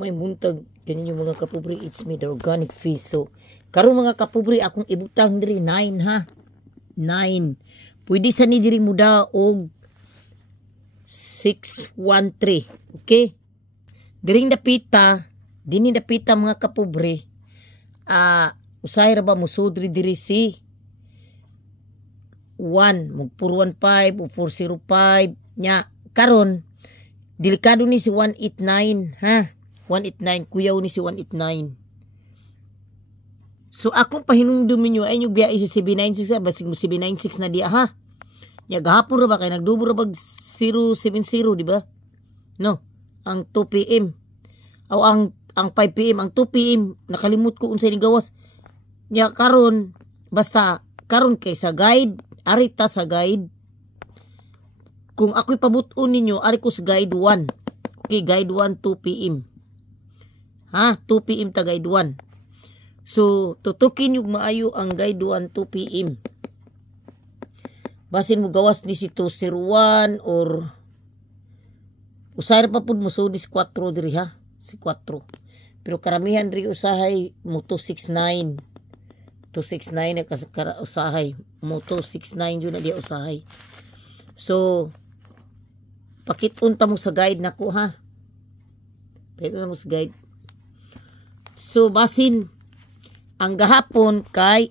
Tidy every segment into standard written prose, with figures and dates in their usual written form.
may muntag ganin yung mga kapobre, it's me, the organic fish. So karon mga kapobre, akong ibutang diri 9 ha. 9. Pwede sa ni diri muda og 613. Okay? Diring dapita, dini dapita mga kapobre. Usahay ra ba musudri diri si 1, mag 415 o 405 nya. Karon delikado ni si 189 ha. 189, kuyaw ni si 189. So akong pahinumdum ninyo ay nyo biya si 796 basig mo 796 na diya ha. Ya gahapon ra ba kay nagdubo ra bag 070 di ba? No, ang 2 PM. Aw ang 5 PM, ang 2 PM nakalimot ko unsay ni gawas. Ya karon basta karon kay sa guide, arita sa guide. Kung ako'y pabuton ninyo, ari ko sa guide 1. Okay, guide 1 2 PM. Ha, 2 PM ta guide 1. So, tutukin yung maayo ang guide 1 2 PM. Basin mo gawas ni si 201 or usay pa pud mo so dis 4 diri ha, si 4. Pero karamihan diri usahay mo 269. 269 na usahay mo 269 yun na di usahay. So, pakitunta mo sa guide nako ha. Pakita mo sa guide. So, basin ang gahapon kay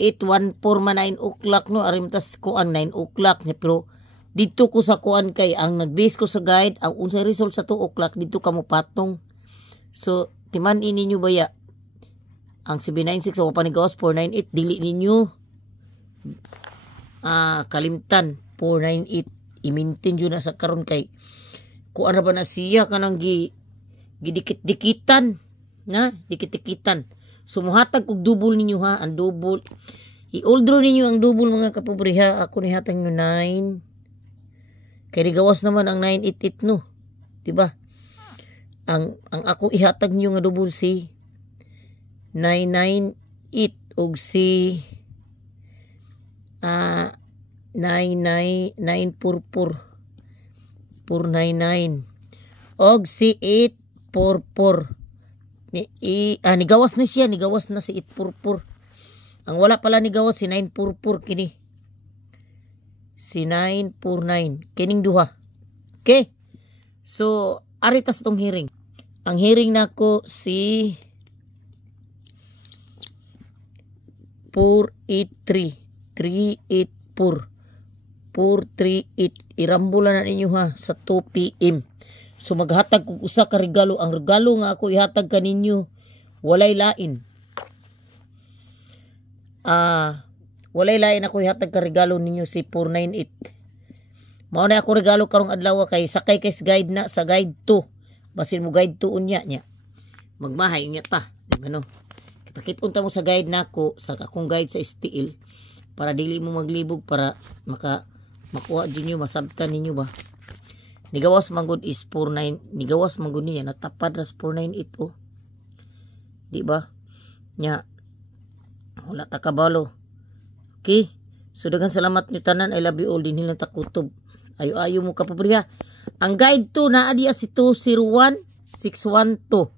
814 man 9 o'clock no, arimtas ko ang 9 o'clock niya, pero dito ko sa kuan kay ang nag-base ko sa guide ang unsay result sa 2 o'clock dito kamo patong. So timan ninyo baya ang 796 o panigawas 498 dili ninyo kalimtan 498 i-maintain yun na sa karon kay kuan ra ba na siya kanang gidikit-dikitan na dikit-dikitan. So muhatag kog double ninyo ha, ang double i-oldro ninyo ang double mga kapobre ha. Ako ni hatang nyo 9 kay gawas naman ang 988 no, di ba? Ang ako ihatag nyo nga double si 998 og si 499 og si 844. Nigawas na siya, nigawas na si 844. Ang wala pala nigawas si 944 kini. Si 949 kining duha. Okay? So, aritas tong hearing. Ang hearing nako si 483 384 438. Irambulan na ninyo ha sa 2 PM. So maghatag kog usa ka regalo. Ang regalo nga ako ihatag kaninyo walay lain. Walay lain ako ihatag ka regalo ninyo si 498. Mao na ako regalo karong adlaw kay sakay kay guide na sa guide 2. Basin mo guide 2 unya nya. Magmahay nya ta. Ano? Pakitunta mo sa guide nako sa akong guide sa STL para dili mo maglibog para makuha din nyo, masabtan ninyo ba. Nigawas manggod is 49. Nigawas manggod niya natapad ras 498 oh. Di ba? Nya wala ta kabalo. Okay? So daghang salamat niyo tanan. I love you all din hilang takutob. Ayo mo kapobre ha. Ang guide 2 naa diya si 201 612.